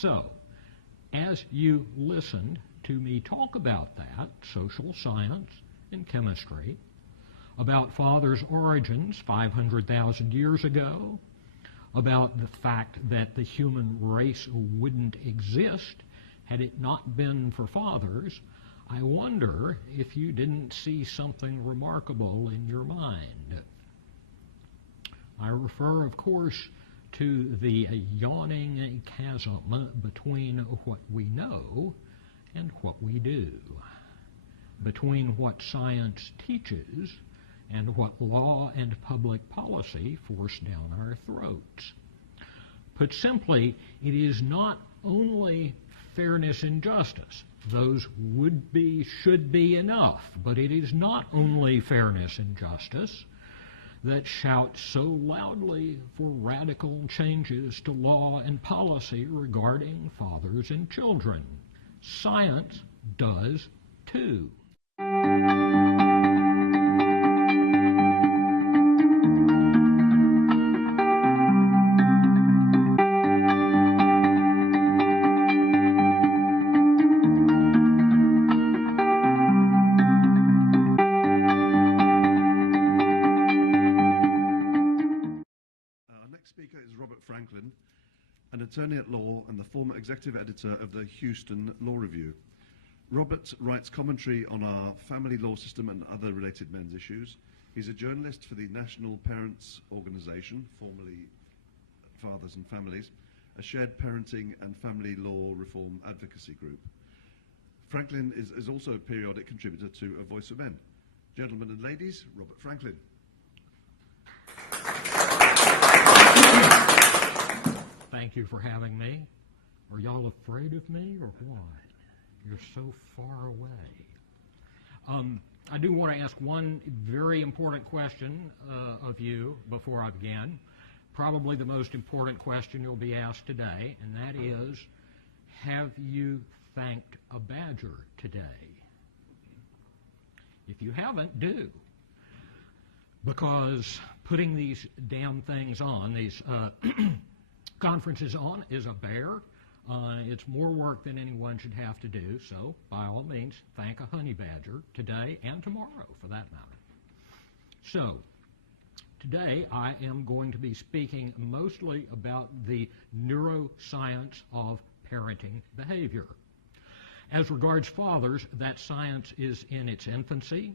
So, as you listened to me talk about that, social science and chemistry, about fathers' origins 500,000 years ago, about the fact that the human race wouldn't exist had it not been for fathers, I wonder if you didn't see something remarkable in your mind. I refer, of course, to the yawning chasm between what we know and what we do, between what science teaches and what law and public policy force down our throats. Put simply, it is not only fairness and justice. Those would be, should be enough, but it is not only fairness and justice that shout so loudly for radical changes to law and policy regarding fathers and children. Science does too. Franklin, an attorney at law and the former executive editor of the Houston Law Review. Robert writes commentary on our family law system and other related men's issues. He's a journalist for the National Parents Organization, formerly Fathers and Families, a shared parenting and family law reform advocacy group. Franklin is also a periodic contributor to A Voice of Men. Gentlemen and ladies, Robert Franklin. Thank you for having me. Are y'all afraid of me or what? You're so far away. I do want to ask one very important question of you before I begin. Probably the most important question you'll be asked today, and that is, have you thanked a badger today? If you haven't, do. Because putting these damn things on, these conferences on, is a bear. It's more work than anyone should have to do, so by all means, thank a honey badger today and tomorrow, for that matter. So, today I am going to be speaking mostly about the neuroscience of parenting behavior. As regards fathers, that science is in its infancy,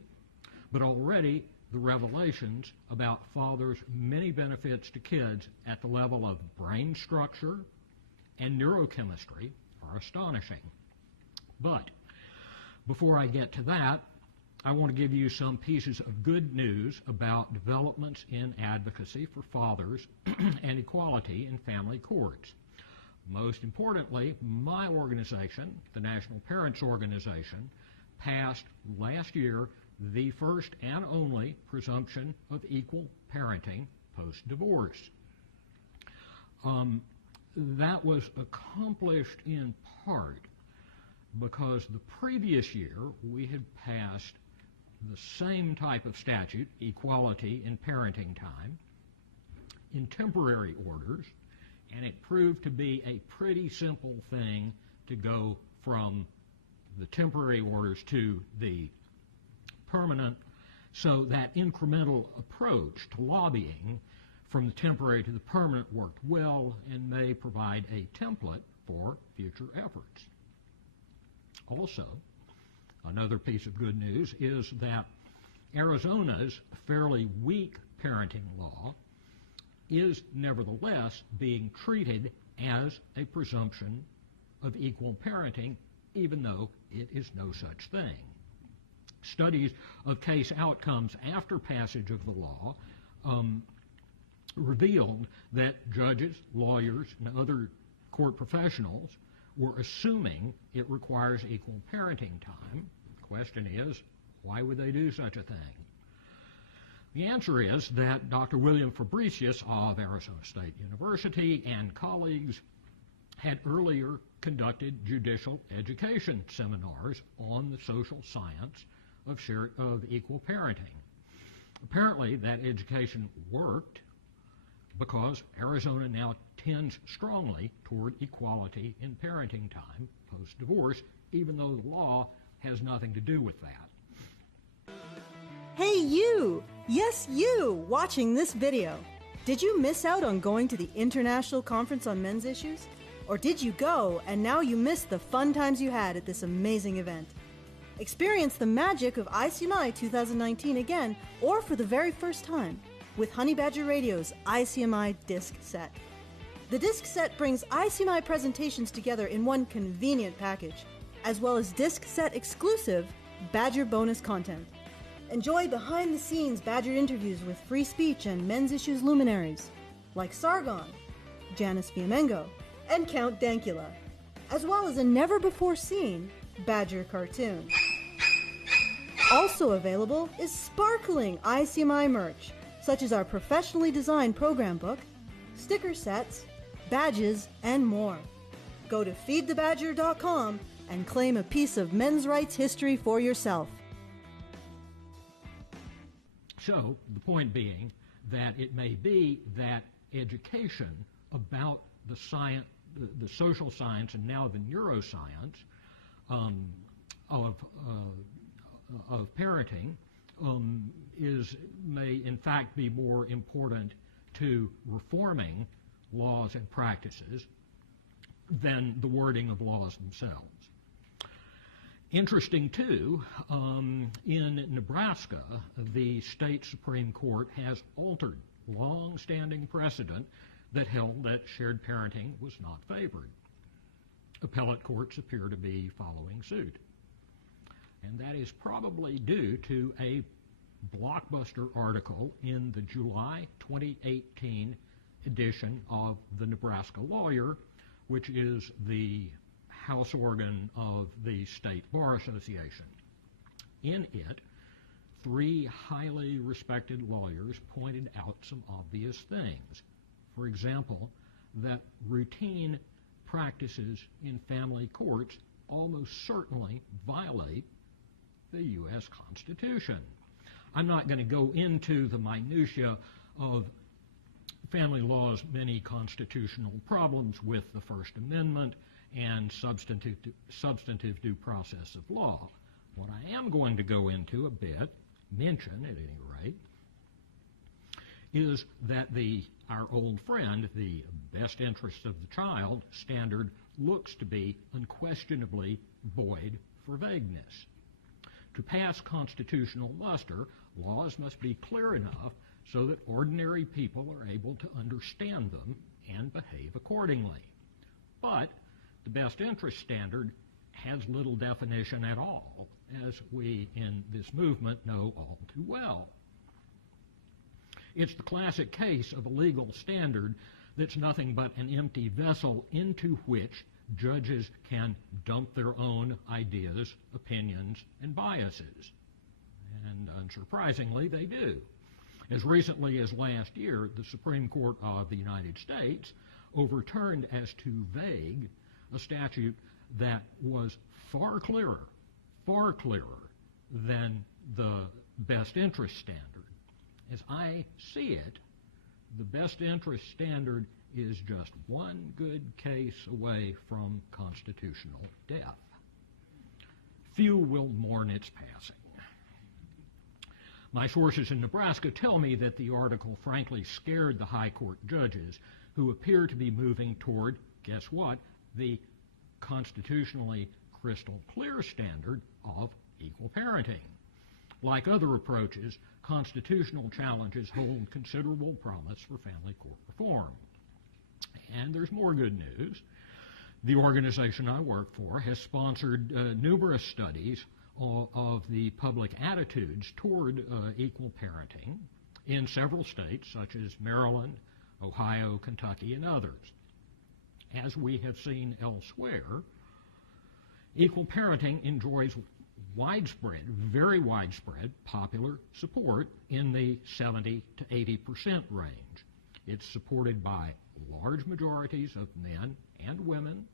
but already the revelations about fathers' many benefits to kids at the level of brain structure and neurochemistry are astonishing. But before I get to that, I want to give you some pieces of good news about developments in advocacy for fathers and equality in family courts. Most importantly, my organization, the National Parents Organization, passed last year the first and only presumption of equal parenting post-divorce. That was accomplished in part because the previous year we had passed the same type of statute, equality in parenting time, in temporary orders, and it proved to be a pretty simple thing to go from the temporary orders to the permanent, so that incremental approach to lobbying from the temporary to the permanent worked well and may provide a template for future efforts. Also, another piece of good news is that Arizona's fairly weak parenting law is nevertheless being treated as a presumption of equal parenting, even though it is no such thing. Studies of case outcomes after passage of the law revealed that judges, lawyers, and other court professionals were assuming it requires equal parenting time. The question is, why would they do such a thing? The answer is that Dr. William Fabricius of Arizona State University and colleagues had earlier conducted judicial education seminars on the social science of equal parenting. Apparently, that education worked, because Arizona now tends strongly toward equality in parenting time post-divorce, even though the law has nothing to do with that. Hey you! Yes, you! Watching this video. Did you miss out on going to the International Conference on Men's Issues? Or did you go and now you missed the fun times you had at this amazing event? Experience the magic of ICMI 2019 again, or for the very first time, with Honey Badger Radio's ICMI disc set. The disc set brings ICMI presentations together in one convenient package, as well as disc set exclusive Badger bonus content. Enjoy behind-the-scenes Badger interviews with free speech and men's issues luminaries, like Sargon, Janice Fiamengo, and Count Dankula, as well as a never-before-seen Badger cartoon. Also available is sparkling ICMI merch, such as our professionally designed program book, sticker sets, badges, and more. Go to feedthebadger.com and claim a piece of men's rights history for yourself. So, the point being that it may be that education about the science, the social science, and now the neuroscience of parenting may in fact be more important to reforming laws and practices than the wording of laws themselves. Interesting too, in Nebraska, the state Supreme Court has altered long-standing precedent that held that shared parenting was not favored. Appellate courts appear to be following suit. And that is probably due to a blockbuster article in the July 2018 edition of the Nebraska Lawyer, which is the house organ of the State Bar Association. In it, 3 highly respected lawyers pointed out some obvious things. For example, that routine practices in family courts almost certainly violate the U.S. Constitution. I'm not going to go into the minutiae of family law's many constitutional problems with the First Amendment and substantive due process of law. What I am going to go into a bit, mention at any rate, is that our old friend, the best interest of the child standard, looks to be unquestionably void for vagueness. To pass constitutional muster, laws must be clear enough so that ordinary people are able to understand them and behave accordingly. But the best interest standard has little definition at all, as we in this movement know all too well. It's the classic case of a legal standard that's nothing but an empty vessel into which judges can dump their own ideas, opinions, and biases. And unsurprisingly, they do. As recently as last year, the Supreme Court of the United States overturned as too vague a statute that was far clearer than the best interest standard. As I see it, the best interest standard is just one good case away from constitutional death. Few will mourn its passing. My sources in Nebraska tell me that the article frankly scared the high court judges, who appear to be moving toward, guess what, the constitutionally crystal clear standard of equal parenting. Like other approaches, constitutional challenges hold considerable promise for family court reform. And there's more good news. The organization I work for has sponsored numerous studies of the public attitudes toward equal parenting in several states such as Maryland, Ohio, Kentucky, and others. As we have seen elsewhere, equal parenting enjoys widespread, very widespread popular support in the 70 to 80% range. It's supported by large majorities of men and women,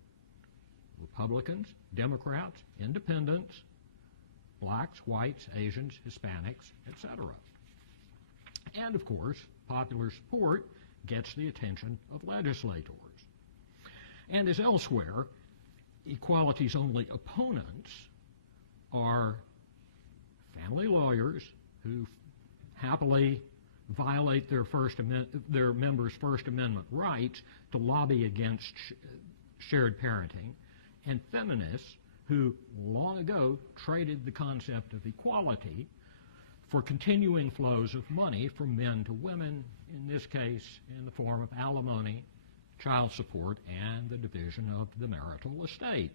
Republicans, Democrats, Independents, blacks, whites, Asians, Hispanics, etc. And of course, popular support gets the attention of legislators. And as elsewhere, equality's only opponents are family lawyers who happily violate their members' First Amendment rights to lobby against shared parenting, and feminists who long ago traded the concept of equality for continuing flows of money from men to women, in this case in the form of alimony, child support, and the division of the marital estate.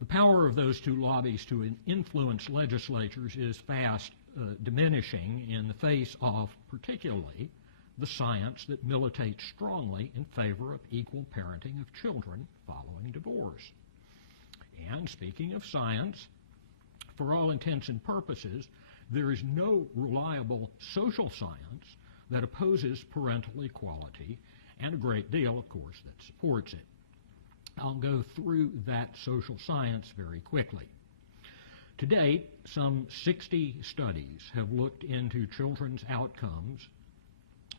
The power of those two lobbies to influence legislatures is fast diminishing in the face of, particularly, the science that militates strongly in favor of equal parenting of children following divorce. And speaking of science, for all intents and purposes, there is no reliable social science that opposes parental equality, and a great deal, of course, that supports it. I'll go through that social science very quickly. To date, some 60 studies have looked into children's outcomes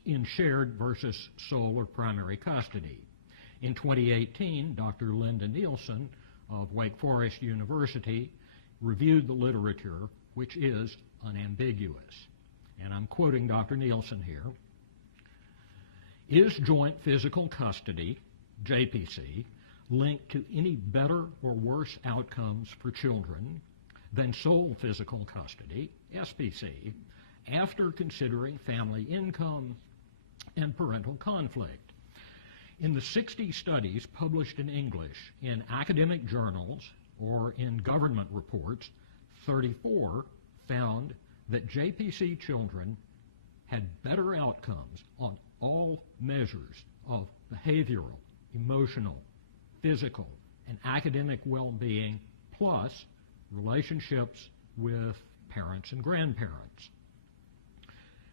in shared versus sole or primary custody. In 2018, Dr. Linda Nielsen of Wake Forest University reviewed the literature, which is unambiguous. And I'm quoting Dr. Nielsen here. Is joint physical custody, JPC, linked to any better or worse outcomes for children than sole physical custody, SPC, after considering family income and parental conflict? In the 60 studies published in English in academic journals or in government reports, 34 found that JPC children had better outcomes on all measures of behavioral, emotional, physical, and academic well-being, plus relationships with parents and grandparents.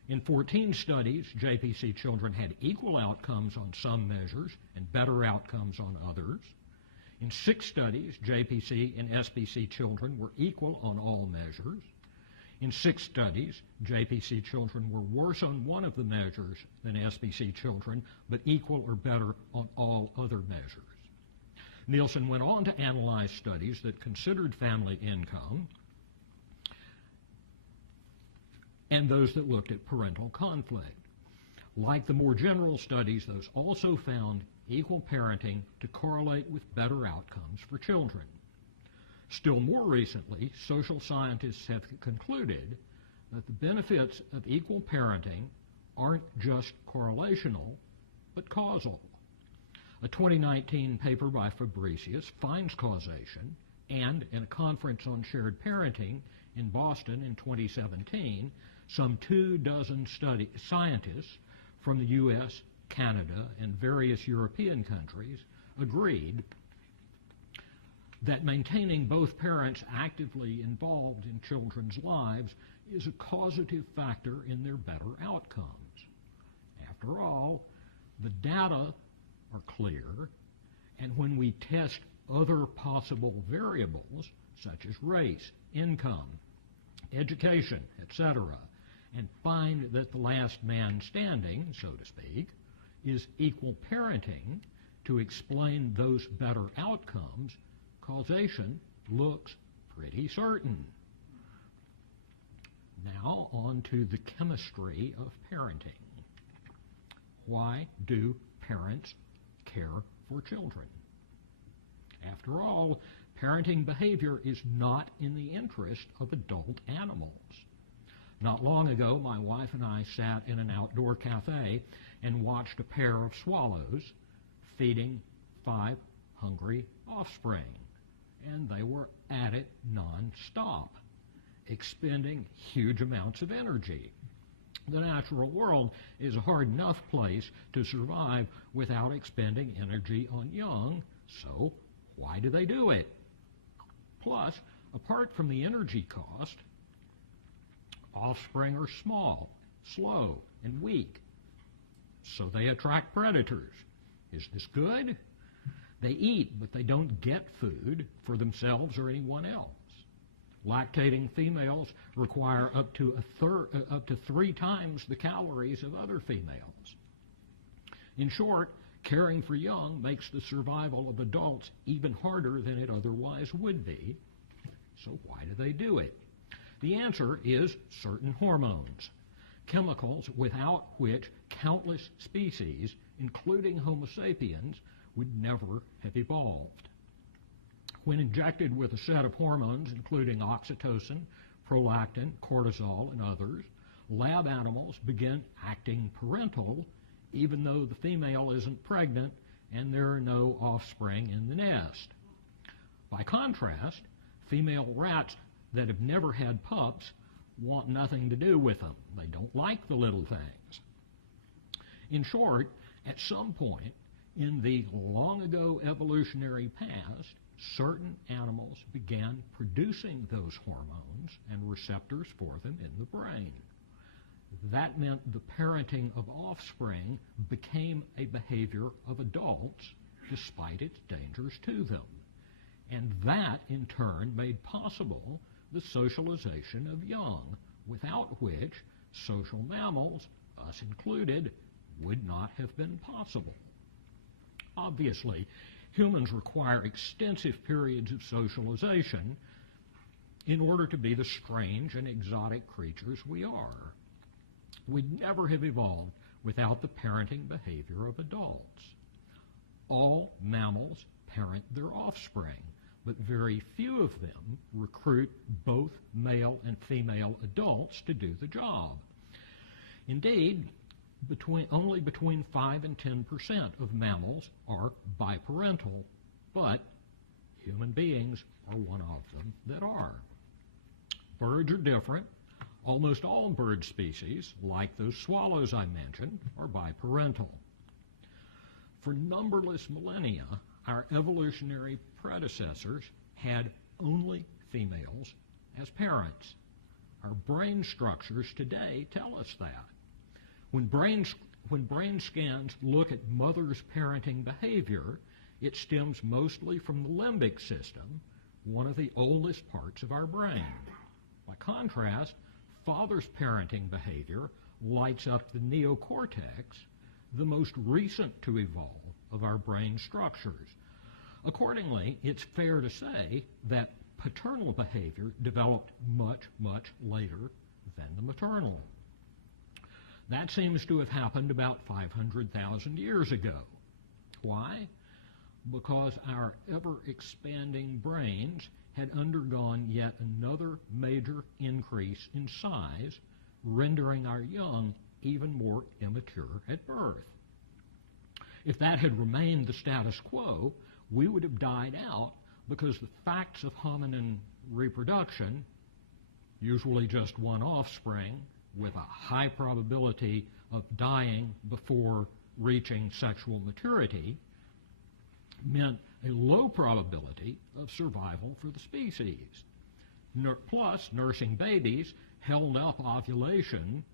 In 14 studies, JPC children had equal outcomes on some measures and better outcomes on others. In 6 studies, JPC and SPC children were equal on all measures. In 6 studies, JPC children were worse on one of the measures than SPC children, but equal or better on all other measures. Nielsen went on to analyze studies that considered family income and those that looked at parental conflict. Like the more general studies, those also found equal parenting to correlate with better outcomes for children. Still more recently, social scientists have concluded that the benefits of equal parenting aren't just correlational, but causal. A 2019 paper by Fabricius finds causation, and in a conference on shared parenting in Boston in 2017, some 24 scientists from the U.S., Canada, and various European countries agreed that maintaining both parents actively involved in children's lives is a causative factor in their better outcomes. After all, the data are clear, and when we test other possible variables, such as race, income, education, etc., and find that the last man standing, so to speak, is equal parenting to explain those better outcomes, causation looks pretty certain. Now on to the chemistry of parenting. Why do parents care for children? After all, parenting behavior is not in the interest of adult animals. Not long ago, my wife and I sat in an outdoor cafe and watched a pair of swallows feeding 5 hungry offspring. And they were at it non-stop, expending huge amounts of energy. The natural world is a hard enough place to survive without expending energy on young, so why do they do it? Plus, apart from the energy cost, offspring are small, slow, and weak, so they attract predators. Is this good? They eat, but they don't get food for themselves or anyone else. Lactating females require up to 3 times the calories of other females. In short, caring for young makes the survival of adults even harder than it otherwise would be. So why do they do it? The answer is certain hormones, chemicals without which countless species, including Homo sapiens, would never have evolved. When injected with a set of hormones, including oxytocin, prolactin, cortisol, and others, lab animals begin acting parental, even though the female isn't pregnant and there are no offspring in the nest. By contrast, female rats that have never had pups want nothing to do with them. They don't like the little things. In short, at some point in the long ago evolutionary past, certain animals began producing those hormones and receptors for them in the brain. That meant the parenting of offspring became a behavior of adults despite its dangers to them. And that, in turn, made possible the socialization of young, without which social mammals, us included, would not have been possible. Obviously, humans require extensive periods of socialization in order to be the strange and exotic creatures we are. We'd never have evolved without the parenting behavior of adults. All mammals parent their offspring, but very few of them recruit both male and female adults to do the job. Indeed, only between 5 and 10% of mammals are biparental, but human beings are one of them that are. Birds are different. Almost all bird species, like those swallows I mentioned, are biparental. For numberless millennia, our evolutionary predecessors had only females as parents. Our brain structures today tell us that. When brain scans look at mothers' parenting behavior, it stems mostly from the limbic system, one of the oldest parts of our brain. By contrast, father's parenting behavior lights up the neocortex, the most recent to evolve of our brain structures. Accordingly, it's fair to say that paternal behavior developed much, much later than the maternal. That seems to have happened about 500,000 years ago. Why? Because our ever-expanding brains had undergone yet another major increase in size, rendering our young even more immature at birth. If that had remained the status quo, we would have died out because the facts of hominin reproduction, usually just one offspring, with a high probability of dying before reaching sexual maturity, meant a low probability of survival for the species. Plus, nursing babies held up ovulation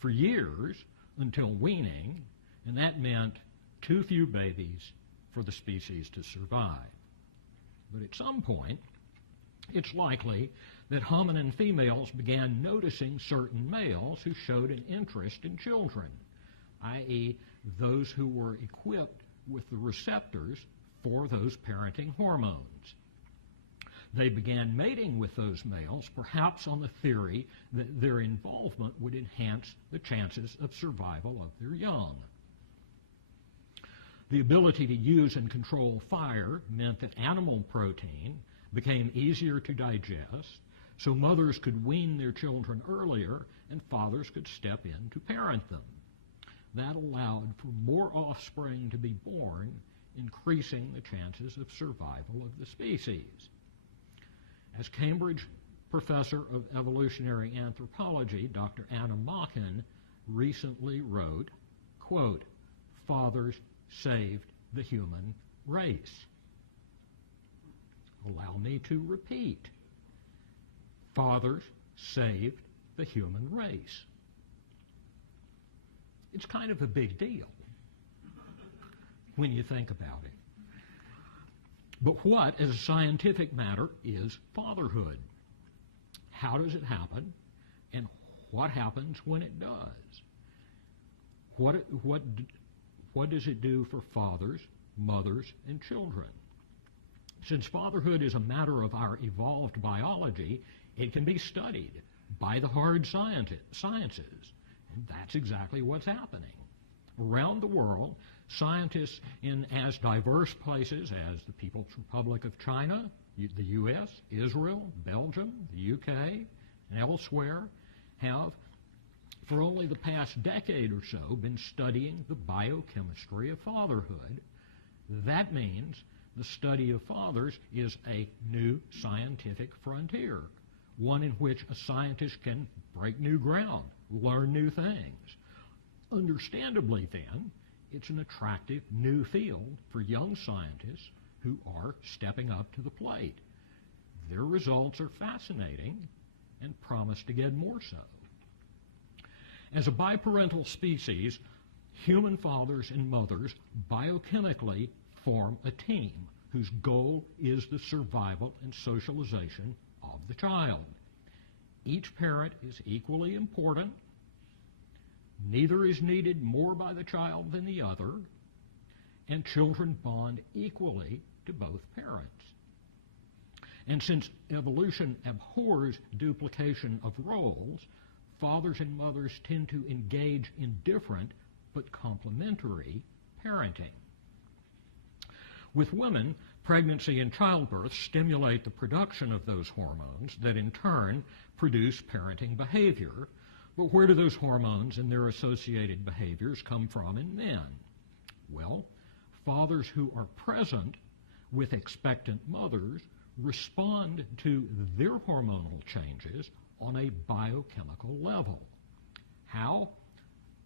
for years until weaning, and that meant too few babies for the species to survive. But at some point, it's likely that hominin females began noticing certain males who showed an interest in children, i.e., those who were equipped with the receptors for those parenting hormones. They began mating with those males, perhaps on the theory that their involvement would enhance the chances of survival of their young. The ability to use and control fire meant that animal protein became easier to digest, so mothers could wean their children earlier and fathers could step in to parent them. That allowed for more offspring to be born, increasing the chances of survival of the species. As Cambridge professor of evolutionary anthropology, Dr. Anna Machen, recently wrote, quote, "Fathers saved the human race." Allow me to repeat. Fathers saved the human race. It's kind of a big deal when you think about it. But what, as a scientific matter, is fatherhood? how does it happen, and what happens when it does. What does it do for fathers, mothers, and children? Since fatherhood is a matter of our evolved biology, it can be studied by the hard sciences, and that's exactly what's happening. Around the world, scientists in as diverse places as the People's Republic of China, the U.S., Israel, Belgium, the UK, and elsewhere have, for only the past decade or so, been studying the biochemistry of fatherhood. That means the study of fathers is a new scientific frontier, one in which a scientist can break new ground, learn new things. Understandably, then, it's an attractive new field for young scientists who are stepping up to the plate. Their results are fascinating and promise to get more so. As a biparental species, human fathers and mothers biochemically form a team whose goal is the survival and socialization of the child. Each parent is equally important. Neither is needed more by the child than the other, and children bond equally to both parents. And since evolution abhors duplication of roles, fathers and mothers tend to engage in different but complementary parenting. With women, pregnancy and childbirth stimulate the production of those hormones that in turn produce parenting behavior. But where do those hormones and their associated behaviors come from in men? Well, fathers who are present with expectant mothers respond to their hormonal changes on a biochemical level. How?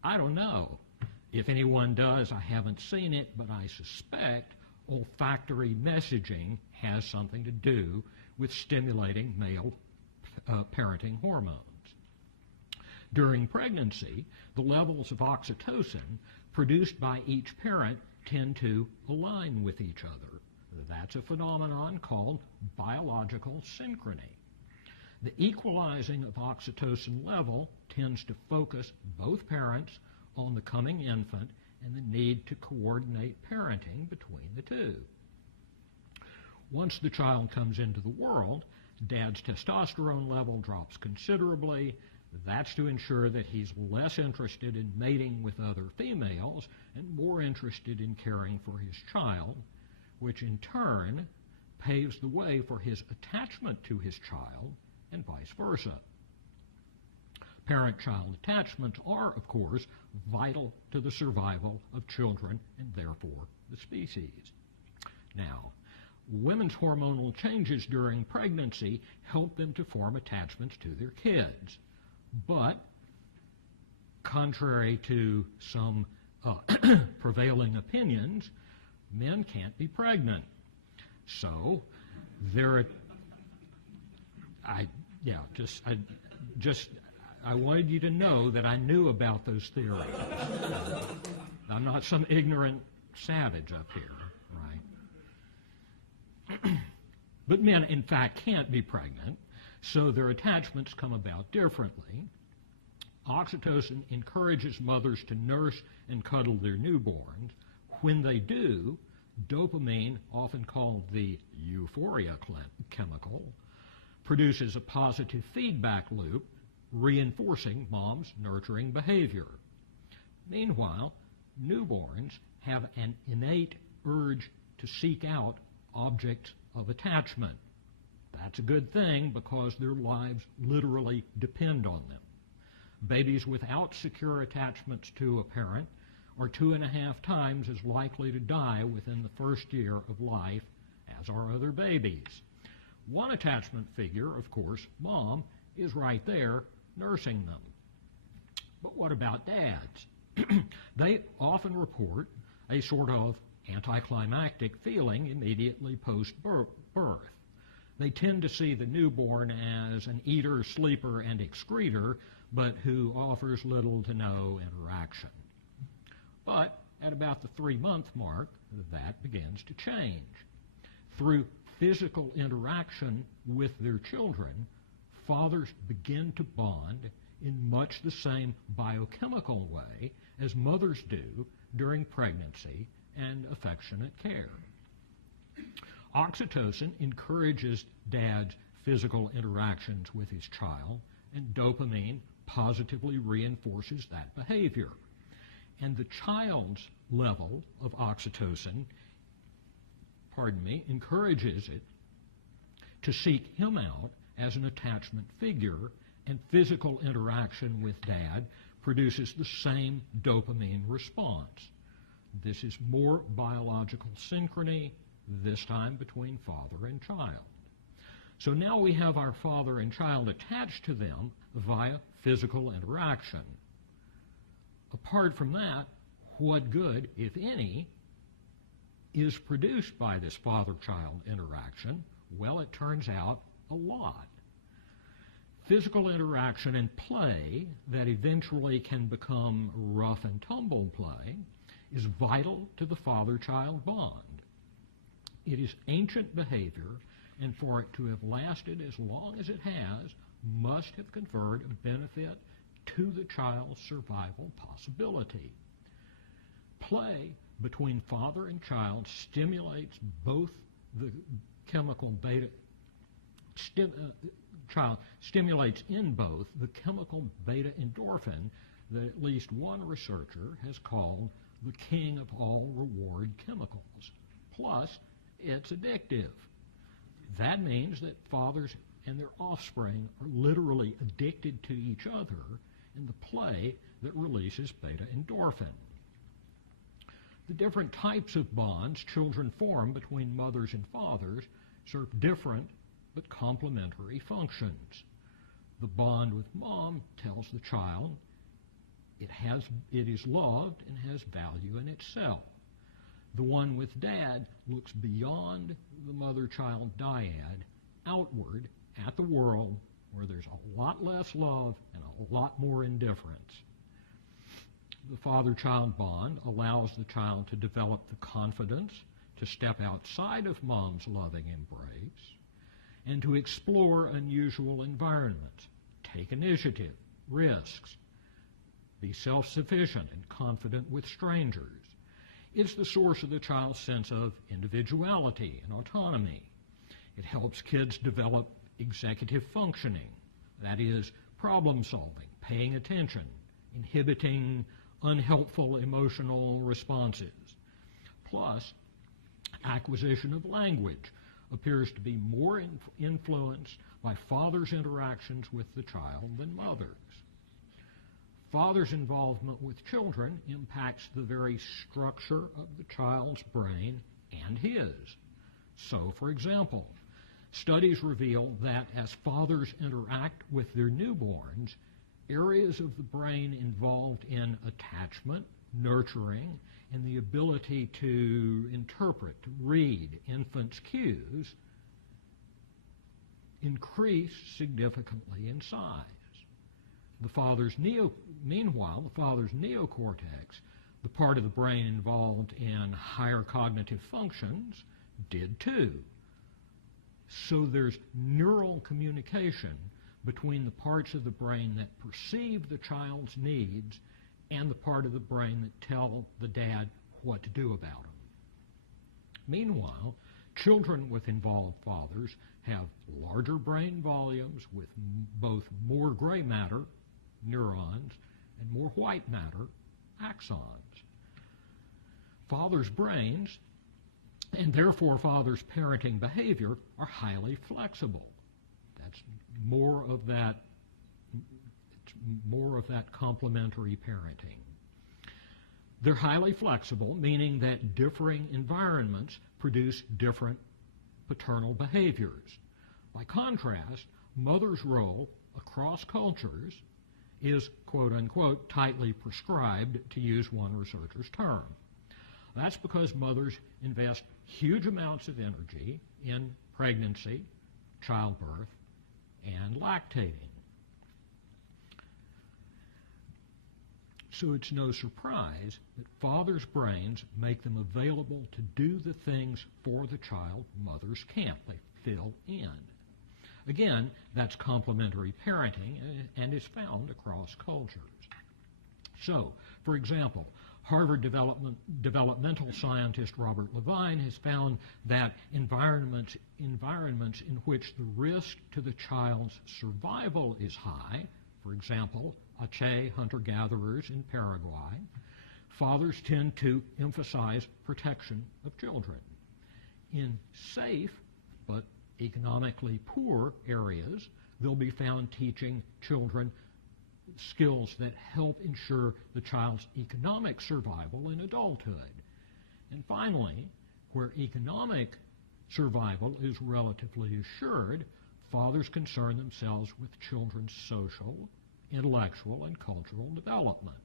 I don't know. If anyone does, I haven't seen it, but I suspect olfactory messaging has something to do with stimulating male parenting hormones. During pregnancy, the levels of oxytocin produced by each parent tend to align with each other. That's a phenomenon called biological synchrony. The equalizing of oxytocin level tends to focus both parents on the coming infant and the need to coordinate parenting between the two. Once the child comes into the world, dad's testosterone level drops considerably. That's to ensure that he's less interested in mating with other females and more interested in caring for his child, which in turn paves the way for his attachment to his child and vice versa. Parent-child attachments are, of course, vital to the survival of children and therefore the species. Now, women's hormonal changes during pregnancy help them to form attachments to their kids. But, contrary to some prevailing opinions, men can't be pregnant. So, I wanted you to know that I knew about those theories. I'm not some ignorant savage up here, right? But men, in fact, can't be pregnant, so their attachments come about differently. Oxytocin encourages mothers to nurse and cuddle their newborns. When they do, dopamine, often called the euphoria chemical, produces a positive feedback loop, reinforcing mom's nurturing behavior. Meanwhile, newborns have an innate urge to seek out objects of attachment. That's a good thing because their lives literally depend on them. Babies without secure attachments to a parent are 2.5 times as likely to die within the first year of life as are other babies. One attachment figure, of course, mom, is right there nursing them. But what about dads? They often report a sort of anticlimactic feeling immediately post-birth. They tend to see the newborn as an eater, sleeper, and excreter, but who offers little to no interaction. But at about the 3-month mark, that begins to change. Through physical interaction with their children, fathers begin to bond in much the same biochemical way as mothers do during pregnancy and affectionate care. Oxytocin encourages dad's physical interactions with his child, and dopamine positively reinforces that behavior. And the child's level of oxytocin, encourages it to seek him out as an attachment figure, and physical interaction with dad produces the same dopamine response. This is more biological synchrony, this time between father and child. So now we have our father and child attached to them via physical interaction. Apart from that, what good, if any, is produced by this father-child interaction? Well, it turns out a lot. Physical interaction and play that eventually can become rough and tumble play is vital to the father-child bond. It is ancient behavior, and for it to have lasted as long as it has, must have conferred a benefit to the child's survival possibility. Play between father and child stimulates both the chemical beta, stimulates in both the chemical beta endorphin that at least one researcher has called the king of all reward chemicals. Plus, it's addictive. That means that fathers and their offspring are literally addicted to each other in the play that releases beta endorphin. The different types of bonds children form between mothers and fathers serve different but complementary functions. The bond with mom tells the child it is loved and has value in itself. The one with dad looks beyond the mother-child dyad, outward at the world where there's a lot less love and a lot more indifference. The father-child bond allows the child to develop the confidence to step outside of mom's loving embrace and to explore unusual environments, take initiative, risks, be self-sufficient and confident with strangers. It's the source of the child's sense of individuality and autonomy. It helps kids develop executive functioning, that is, problem solving, paying attention, inhibiting unhelpful emotional responses. Plus, acquisition of language appears to be more influenced by father's interactions with the child than mother's. Father's involvement with children impacts the very structure of the child's brain and his. So, for example, studies reveal that as fathers interact with their newborns, areas of the brain involved in attachment, nurturing, and the ability to interpret, to read infants' cues increase significantly in size. Meanwhile, the father's neocortex, the part of the brain involved in higher cognitive functions, did too. So there's neural communication between the parts of the brain that perceive the child's needs and the part of the brain that tell the dad what to do about them. Meanwhile, children with involved fathers have larger brain volumes with both more gray matter, neurons, and more white matter, axons. Fathers' brains, and therefore fathers' parenting behavior, are highly flexible. That's more of that complementary parenting. They're highly flexible, meaning that differing environments produce different paternal behaviors. By contrast, mother's role across cultures is, quote-unquote, tightly prescribed, to use one researcher's term. That's because mothers invest huge amounts of energy in pregnancy, childbirth, and lactating. So it's no surprise that fathers' brains make them available to do the things for the child mothers can't. They fill in. Again, that's complementary parenting and is found across cultures. So, for example, Harvard developmental scientist Robert Levine has found that environments in which the risk to the child's survival is high, for example, Aceh hunter-gatherers in Paraguay, fathers tend to emphasize protection of children. In safe but economically poor areas, they'll be found teaching children skills that help ensure the child's economic survival in adulthood. And finally, where economic survival is relatively assured, fathers concern themselves with children's social, intellectual, and cultural development.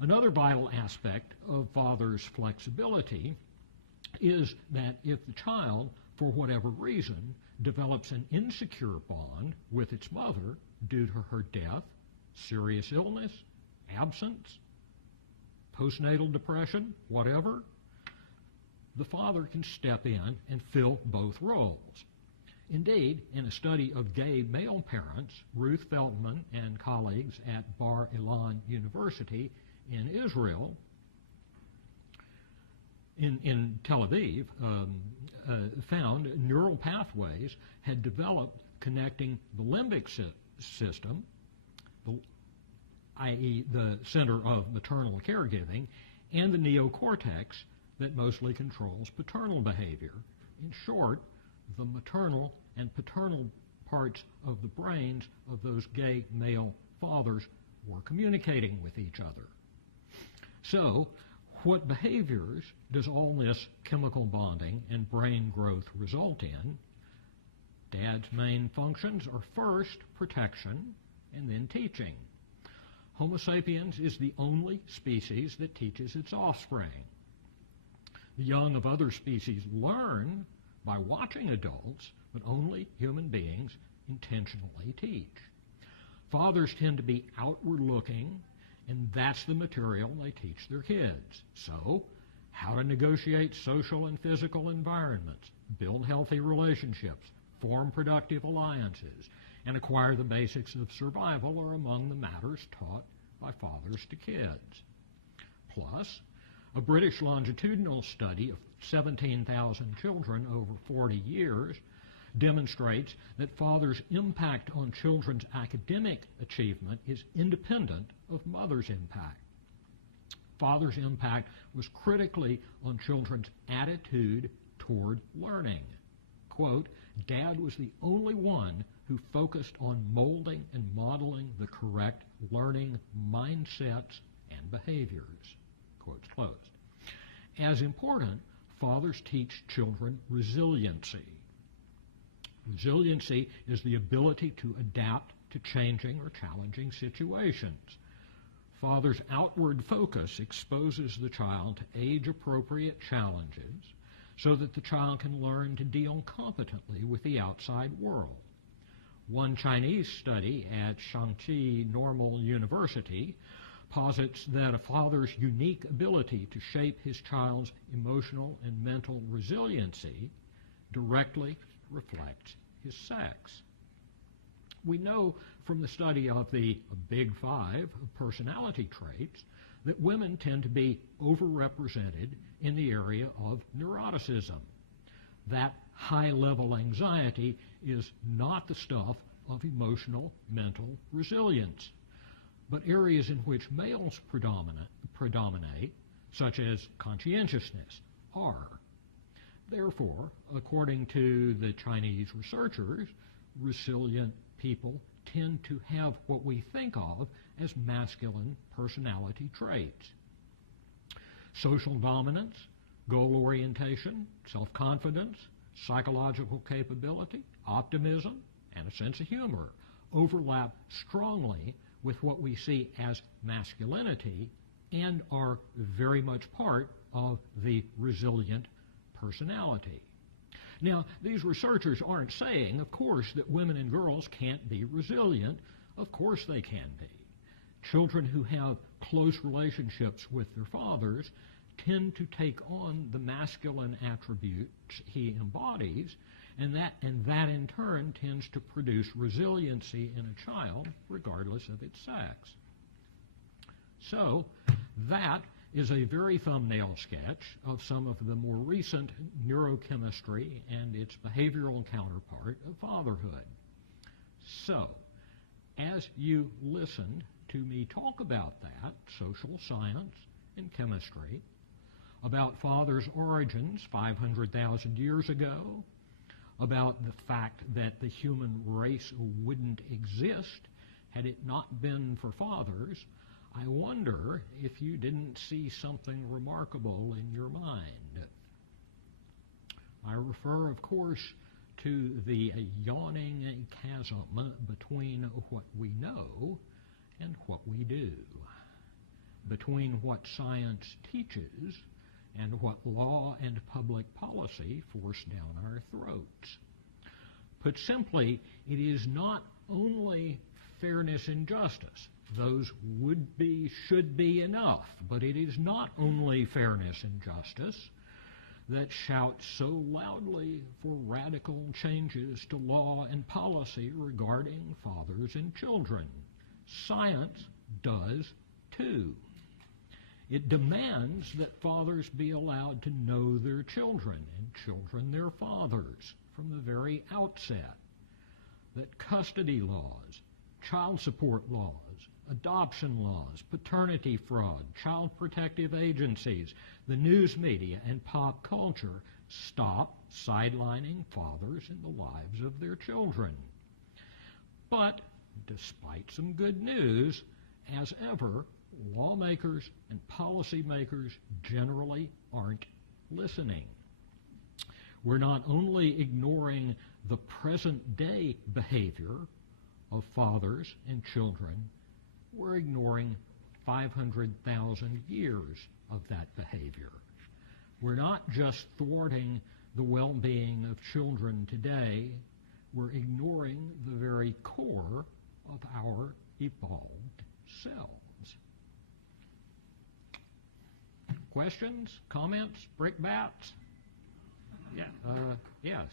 Another vital aspect of fathers' flexibility is that if the child, for whatever reason, develops an insecure bond with its mother due to her death, serious illness, absence, postnatal depression, whatever, the father can step in and fill both roles. Indeed, in a study of gay male parents, Ruth Feldman and colleagues at Bar Ilan University in Israel, in Tel Aviv, found neural pathways had developed connecting the limbic system, i.e. the center of maternal caregiving, and the neocortex that mostly controls paternal behavior. In short, the maternal and paternal parts of the brains of those gay male fathers were communicating with each other. So, what behaviors does all this chemical bonding and brain growth result in? Dad's main functions are first protection and then teaching. Homo sapiens is the only species that teaches its offspring. The young of other species learn by watching adults, but only human beings intentionally teach. Fathers tend to be outward-looking, and that's the material they teach their kids. So, how to negotiate social and physical environments, build healthy relationships, form productive alliances, and acquire the basics of survival are among the matters taught by fathers to kids. Plus, a British longitudinal study of 17,000 children over 40 years demonstrates that fathers' impact on children's academic achievement is independent of mother's impact. Father's impact was critically on children's attitude toward learning. Quote, Dad was the only one who focused on molding and modeling the correct learning mindsets and behaviors. Quotes closed. As important, fathers teach children resiliency. Resiliency is the ability to adapt to changing or challenging situations. Father's outward focus exposes the child to age-appropriate challenges so that the child can learn to deal competently with the outside world. One Chinese study at Shaanxi Normal University posits that a father's unique ability to shape his child's emotional and mental resiliency directly reflects his sex. We know from the study of the Big Five of personality traits that women tend to be overrepresented in the area of neuroticism. That high-level anxiety is not the stuff of emotional mental resilience, but areas in which males predominate, such as conscientiousness, are. Therefore, according to the Chinese researchers, resilient people tend to have what we think of as masculine personality traits. Social dominance, goal orientation, self-confidence, psychological capability, optimism, and a sense of humor overlap strongly with what we see as masculinity and are very much part of the resilient personality. Now, these researchers aren't saying, of course, that women and girls can't be resilient. Of course they can be. Children who have close relationships with their fathers tend to take on the masculine attributes he embodies, and that in turn tends to produce resiliency in a child regardless of its sex. So that is a very thumbnail sketch of some of the more recent neurochemistry and its behavioral counterpart of fatherhood. So, as you listened to me talk about that, social science and chemistry, about fathers' origins 500,000 years ago, about the fact that the human race wouldn't exist had it not been for fathers, I wonder if you didn't see something remarkable in your mind. I refer, of course, to the yawning chasm between what we know and what we do, between what science teaches and what law and public policy force down our throats. Put simply, it is not only fairness and justice. Those would be, should be enough, but it is not only fairness and justice that shout so loudly for radical changes to law and policy regarding fathers and children. Science does too. It demands that fathers be allowed to know their children and children their fathers from the very outset, that custody laws, child support laws, adoption laws, paternity fraud, child protective agencies, the news media, and pop culture stop sidelining fathers in the lives of their children. But, despite some good news, as ever, lawmakers and policymakers generally aren't listening. We're not only ignoring the present-day behavior of fathers and children, we're ignoring 500,000 years of that behavior. We're not just thwarting the well-being of children today, we're ignoring the very core of our evolved selves. Questions, comments, brickbats? Yeah, yes.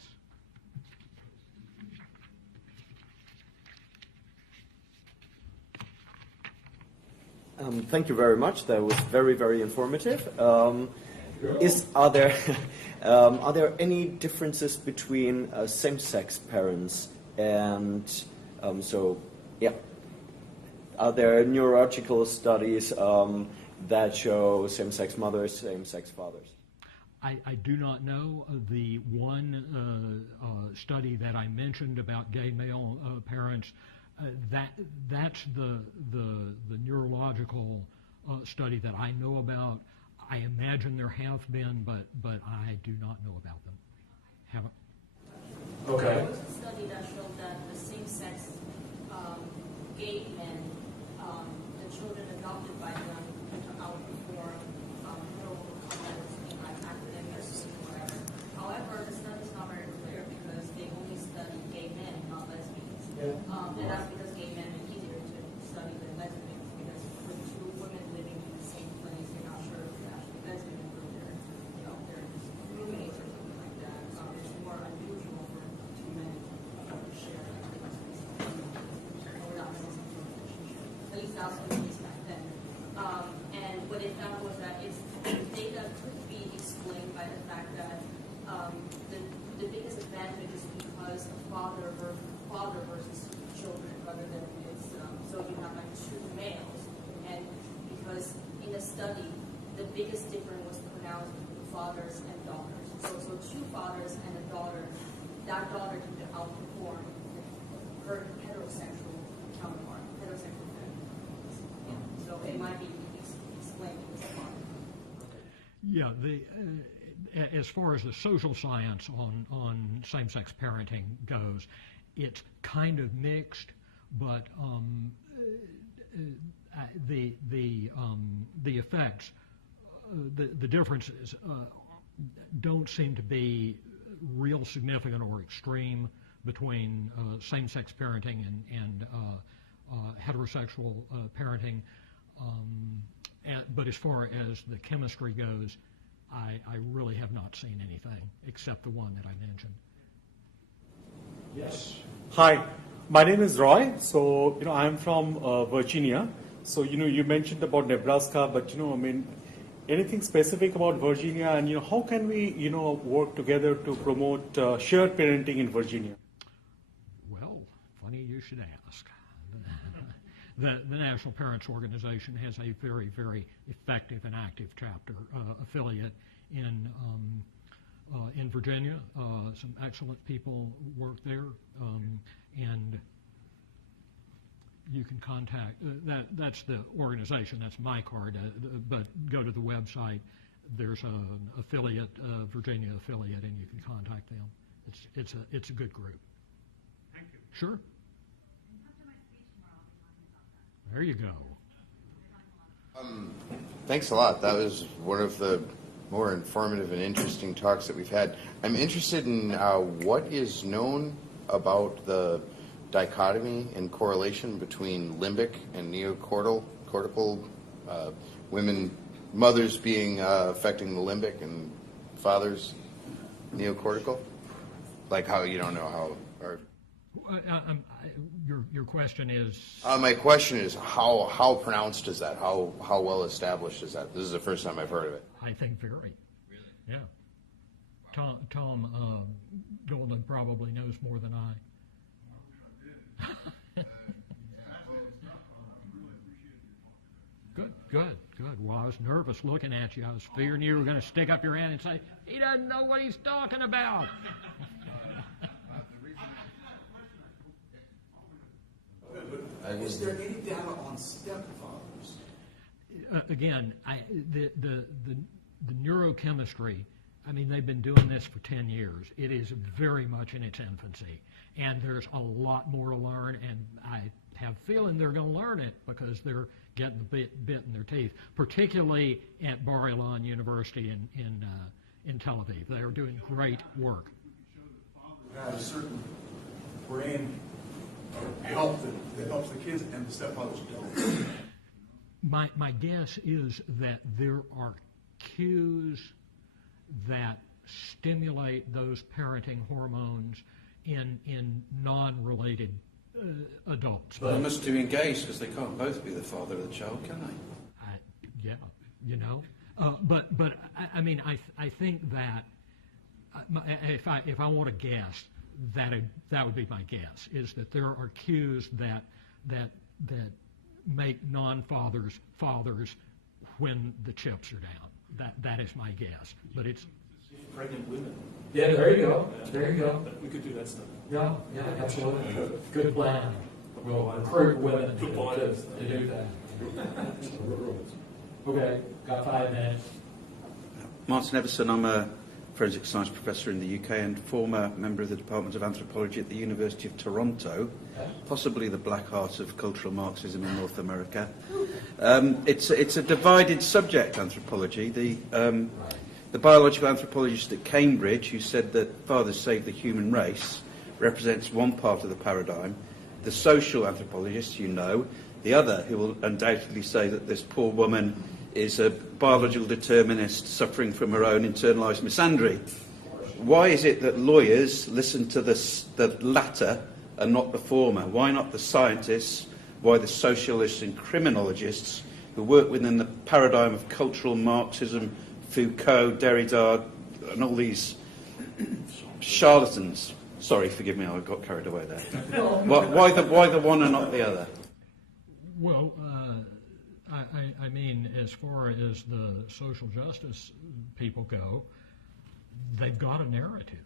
Thank you very much. That was very, very informative. Are there any differences between same-sex parents and are there neurological studies that show same-sex mothers, same-sex fathers? I do not know. The one study that I mentioned about gay male parents, that's the neurological study that I know about. I imagine there have been, but I do not know about them. Haven't. Okay. There was a study that showed that the same-sex gay men, the children adopted by them, outperform heterocouples in like academics or whatever. However, the study is not very clear because they only study gay men, not lesbians. Yeah. And that's because gay men are easier to study than lesbians because with two women living in the same place, you're not sure if they're actually lesbian or they're roommates or something like that. It's more unusual for two men to share or not some sort of relationship. At least that's what it is back then. And what it found was that the data could be explained by the fact that the biggest advantage is because of father versus children rather than it's so you have like two males, and because in the study the biggest difference was pronounced between fathers and daughters. So two fathers and a daughter, that daughter can outperform her heterosexual counterpart, heterosexual family. Yeah. So it might be explained as a father. Yeah, as far as the social science on same-sex parenting goes, it's kind of mixed, but the effects, the differences don't seem to be real significant or extreme between same-sex parenting and heterosexual parenting. But as far as the chemistry goes, I really have not seen anything except the one that I mentioned. Yes. Hi, my name is Roy. So, I'm from Virginia. So, you mentioned about Nebraska, but, anything specific about Virginia, and, how can we, work together to promote shared parenting in Virginia? Well, funny you should ask. The National Parents Organization has a very, very effective and active chapter affiliate in Virginia. Some excellent people work there, and you can contact that's the organization. That's my card. But go to the website. There's an affiliate, Virginia affiliate, and you can contact them. It's a good group. Thank you. Sure. There you go. Thanks a lot. That was one of the more informative and interesting talks that we've had. I'm interested in what is known about the dichotomy and correlation between limbic and neocortical mothers being affecting the limbic and fathers neocortical? Like how you don't know how? Or Your question is? My question is how pronounced is that? How well established is that? This is the first time I've heard of it. I think very. Really? Yeah. Tom Golden probably knows more than I. Good. Well, I was nervous looking at you. I was fearing you were going to stick up your hand and say, he doesn't know what he's talking about. Is there any data on stepfathers? Again, the neurochemistry, I mean, they've been doing this for 10 years. It is very much in its infancy, and there's a lot more to learn, and I have a feeling they're going to learn it because they're getting the bit in their teeth, particularly at Bar Ilan University in Tel Aviv. They are doing great work. Have a certain brain help that helps the kids, and the stepfathers don't. My guess is that there are cues that stimulate those parenting hormones in non-related adults. But they must do engage because they can't both be the father of the child, can they? But I mean, I think that if I want to guess, that would be my guess, is that there are cues that make non-fathers fathers when the chips are down. That is my guess. But it's Pregnant women. yeah. There you go. There you go. We could do that stuff. Yeah. Absolutely. Good plan. We'll recruit women to do that. Okay. Got 5 minutes. Martin Everson, I'm a forensic science professor in the UK and former member of the Department of Anthropology at the University of Toronto, possibly the black heart of cultural Marxism in North America. It's a divided subject, anthropology. The biological anthropologist at Cambridge, who said that fathers save the human race, represents one part of the paradigm. The social anthropologist, the other, who will undoubtedly say that this poor woman is a biological determinist suffering from her own internalised misandry. Why is it that lawyers listen to the latter and not the former? Why not the scientists? Why the socialists and criminologists who work within the paradigm of cultural Marxism, Foucault, Derrida, and all these charlatans? Sorry, forgive me, I got carried away there. Why the one and not the other? Well, I mean, as far as the social justice people go, they've got a narrative.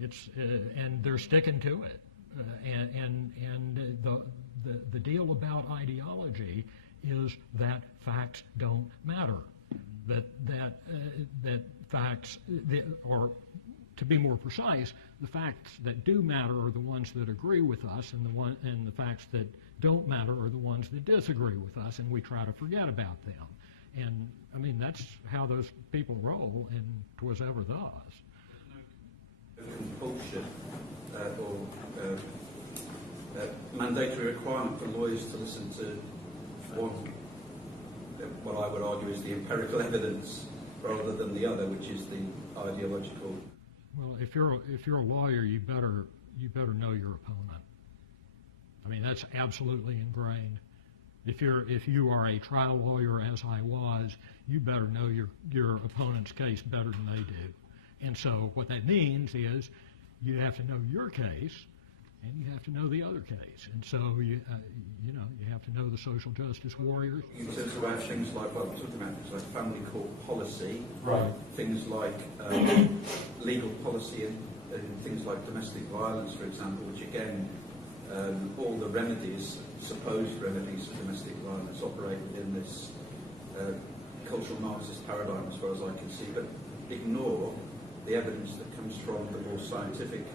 And they're sticking to it. And the deal about ideology is that facts don't matter. That facts, or to be more precise, the facts that do matter are the ones that agree with us, and the facts that don't matter are the ones that disagree with us, and we try to forget about them. And I mean, that's how those people roll, and 'twas ever thus. Compulsion or mandatory requirement for lawyers to listen to what I would argue is the empirical evidence rather than the other, which is the ideological. Well, if you're a lawyer, you better know your opponent. I mean, that's absolutely ingrained. If you are a trial lawyer, as I was, you better know your opponent's case better than they do. And so what that means is you have to know your case, and you have to know the other case. And so you have to know the social justice warriors. In terms of things like, well, we're talking about things like family court policy, right? Things like legal policy and things like domestic violence, for example, which again, all the remedies, supposed remedies for domestic violence, operate within this cultural Marxist paradigm, as far as I can see, but ignore the evidence that comes from the more scientific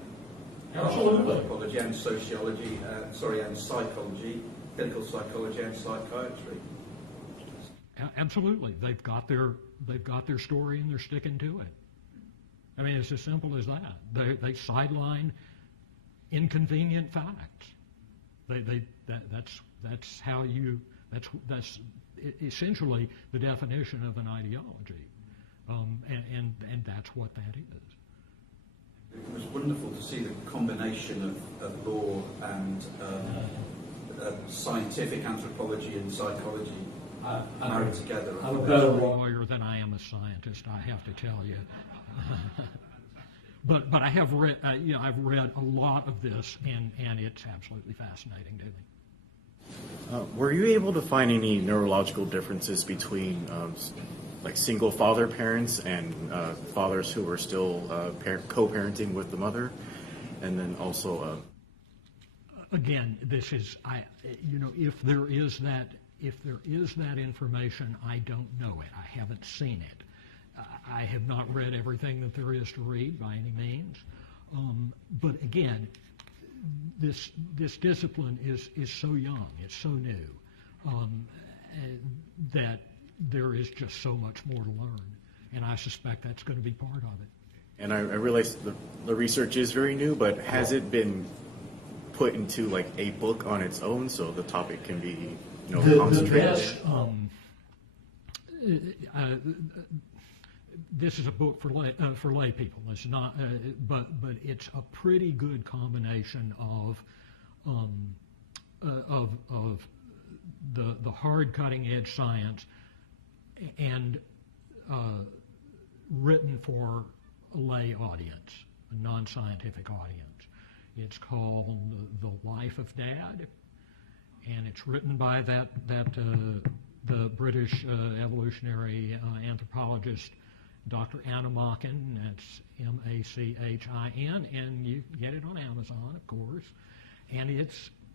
anthropology and sociology, and psychology, clinical psychology and psychiatry. Absolutely, they've got their story and they're sticking to it. I mean, it's as simple as that. They sideline inconvenient facts. That's essentially the definition of an ideology, and that's what that is. It was wonderful to see the combination of law and scientific anthropology and psychology married together. I'm a better lawyer than I am a scientist, I have to tell you. But I have read I've read a lot of this, and it's absolutely fascinating to me. Were you able to find any neurological differences between like single father parents and fathers who were still co-parenting with the mother, and then also again, this is if there is that information, I don't know it. I haven't seen it. I have not read everything that there is to read by any means. But again, this discipline is so young, it's so new, that there is just so much more to learn. And I suspect that's going to be part of it. And I realize the research is very new, but has it been put into like a book on its own so the topic can be concentrated? This is a book for lay people. It's not, but it's a pretty good combination of the hard cutting edge science and written for a lay audience, a non-scientific audience. It's called The Life of Dad, and it's written by the British evolutionary anthropologist Dr. Anna Machin. That's Machin, and you can get it on Amazon, of course. And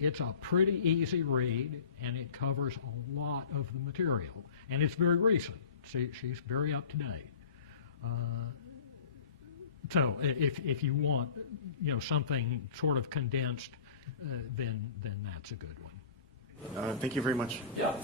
it's a pretty easy read, and it covers a lot of the material, and it's very recent. She's very up to date. So if you want something sort of condensed, then that's a good one. Thank you very much. Yeah.